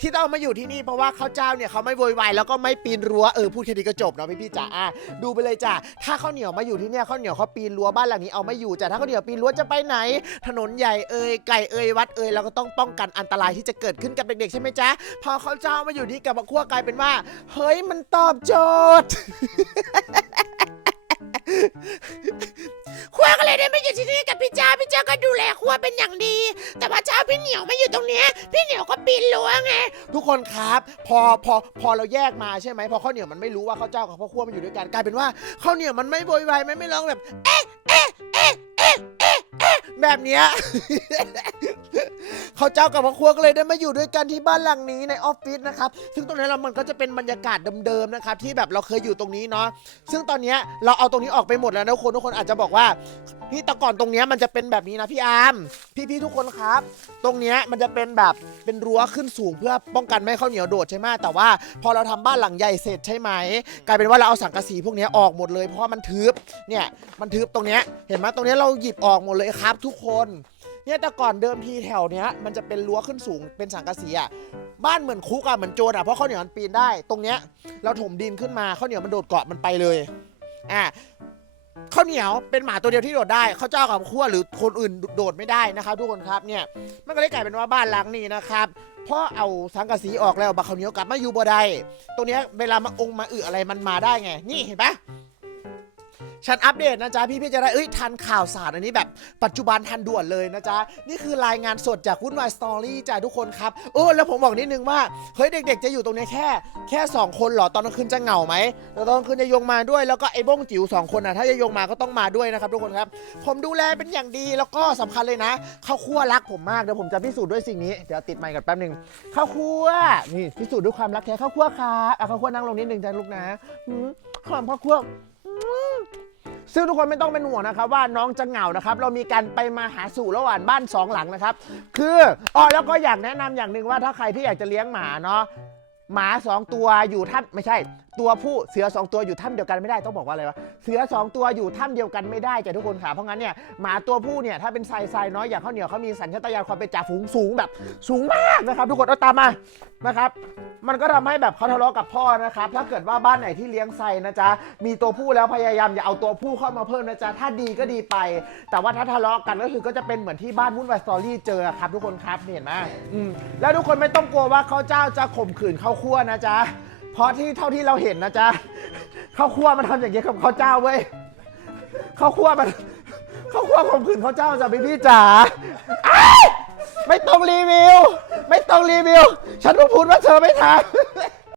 ที่ต้องมาอยู่ที่นี่เพราะว่าข้าวเจ้าเนี่ยเขาไม่โวยวายแล้วก็ไม่ปีนรั้วเออพูดแค่นี้ก็จบเนาะพี่พี่จ๋าอะดูไปเลยจ้ะถ้าข้าวเหนียวมาอยู่ที่เนี่ยข้าวเหนียวเขาปีนรั้วบ้านหลังนี้เอาไม่อยู่จ้ะถ้าข้าวเหนียวปีนรั้วจะไปไหน ถนนใหญ่เอ่ยไก่เอ่ยวัดเอ่ยเราก็ต้องป้องกันอันตรายที่จะเกิดขึ้นกับเด็กๆใช่ไหมจ๊ะพอข้าวเจ้ามาอยู่ที่กับมะขั้วกลายเป็นว่า เฮ้ยมันตอบโจทย์ วก็เลยได้มาอยู่ที่นี่กับพี่จ้าพี่จ้าก็ดูแลครัวเป็นอย่างดี แต่ว่าเจ้าพี่เหนียวไม่อยู่ตรงเนี้ยพี่เหนียวก็ปีนรั้วไง ทุกคนครับ พอพอพอเราแยกมาใช่ไหมพอข้าวเหนียวมันไม่รู้ว่าข้าวเจ้ากับข้าวคั่วมันอยู่ด้วยกันกลายเป็นว่าข้าวเหนียวมันไม่โวยวายไม่ไม่ร้องแบบ เอ๊ะเอ๊ะเอ๊ะเอ๊ะเอ๊ะเอ๊ะแบบเนี้ย ขาเจ้ากับข้าวคั่วก็เลยได้มาอยู่ด้วยกันที่บ้านหลังนี้ในออฟฟิศนะครับ ซึ่งตรงนี้เรามันก็จะเป็นบรรยากาศเดิมๆนะครับที่แบบเราเคยอยู่ตรงนี้เนาะ ซึ่งตอนนี้เราเอาตรงนี้ออกไปหมดแล้วนะทุกคนทุกคนอาจจะบอกว่าพี่แต่ก่อนตรงนี้มันจะเป็นแบบนี้นะพี่อาร์มพี่ๆทุกคนครับ ตรงนี้มันจะเป็นแบบเป็นรั้วขึ้นสูงเพื่อป้องกันไม่ให้ข้าวเหนียวโดดใช่ไหมแต่ว่า พอเราทำบ้านหลังใหญ่เสร็จใช่ไหมกลายเป็นว่าเราเอาสังกะสีพวกนี้ออกหมดเลยเพราะมันทึบเนี่ยมันทึบตรงนี้เห็นไหมตรงนี้เราหยิบออกหมดเลยครับ ทุกคน เนี่ยแต่ก่อนเดิมทีแถวเนี้ยมันจะเป็นรั้วขึ้นสูงเป็นสังกะสีอะบ้านเหมือนคุกอะเหมือนโจรอะเพราะข้าวเหนียวมันปีนได้ ตรงเนี้ยเราถมดินขึ้นมาข้าวเหนียวมันโดดเกาะมันไปเลยอะข้าวเหนียวเป็นหมาตัวเดียวที่โดดได้ข้าวเจ้ากับขั้วหรือคนอื่นโดดไม่ได้นะครับทุกคนครับเนี่ยมันก็เลยกลายเป็นว่าบ้านหลังนี้นะครับพราะเอาสังกะสีออกแล้วบักข้าวเหนียวกลับมาอยู่บ่ได้ตรงเนี้ยเวลามาองค์มาอึอะไรมันมาได้ไง นี่เห็นปะ ฉันอัปเดตนะจ๊ะพี่พี่จะได้เอ้ยทันข่าวสารอันนี้แบบปัจจุบันทันด่วนเลยนะจ๊ะนี่คือรายงานสดจากวุ่นวายสตอรี่จ้ะทุกคนครับเออแล้วผมบอกนิดนึงว่าเฮ้ยเด็ก ๆ จะอยู่ตรงนี้แค่ แค่สองคนเหรอตอนกลางคืนจะเหงาไหมแล้วตอนกลางคืนจะยงมาด้วยแล้วก็ไอ้บ้งจิ๋วสองคนนะถ้าจะยงมาก็ต้องมาด้วยนะครับทุกคนครับ ผมดูแลเป็นอย่างดีแล้วก็สำคัญเลยนะข้าวคั่วรักผมมากเดี๋ยวผมจะพิสูจน์ด้วยสิ่งนี้เดี๋ยวติดไมค์กันแป๊บนึงข้าวคั่วนี่พิสูจน์ด้วยความรักแท้ข้าวคั่วครับอะข้าวคั่วนั่งลงนิดนึงจ้ะลูกนะหอมข้าวคั่ว ซึ่งทุกคนไม่ต้องเป็นห่วงนะครับว่าน้องจะเหงานะครับ เรามีการไปมาหาสู่ระหว่างบ้านสองหลังนะครับคืออ๋อแล้วก็อยากแนะนำอย่างหนึ่งว่าถ้าใครที่อยากจะเลี้ยงหมาเนาะหมาสองตัวอยู่ท่านไม่ใช่ ตัวผู้เสือสองตัวอยู่ถ้ำเดียวกันไม่ได้ต้องบอกว่าอะไรวะเสือสองตัวอยู่ถ้ำเดียวกันไม่ได้จ้ะทุกคนค่ะเพราะงั้นเนี่ยหมาตัวผู้เนี่ยถ้าเป็นไซไซน้อยอย่างข้าวเหนียวเขามีสัญชาตญาณความเป็นจ่าฝูงสูงแบบสูงมากนะครับ ทุกคนเอาตามมานะครับ มันก็ทำให้แบบเขาทะเลาะกับพ่อนะครับ ถ้าเกิดว่าบ้านไหนที่เลี้ยงไซนะจ๊ะมีตัวผู้แล้วพยายามอย่าเอาตัวผู้เข้ามาเพิ่มนะจ๊ะถ้าดีก็ดีไป แต่ว่าถ้าทะเลาะกันก็คือก็จะเป็นเหมือนที่บ้านวุ่นวายสตอรี่เจอครับ ทุกคนครับเห็นไหมอืมแล้วทุกคนไม่ต้องกลัวว่าเขาเจ้าจะข่มขืนข้าวคั่วนะจ๊ะ เพราะที่เท่าที่เราเห็นนะจ๊ะข้าวคั่วมันทำอย่างเงี้ยกับข้าวเจ้าเว้ยข้าวคั่วมันข้าวคั่วข่มขืนข้าวเจ้าจ้ะพี่พี่จ๋าอ้ายไม่ต้องรีวิว ไม่ต้องรีวิว ฉันก็พูดว่าเธอไม่ทำ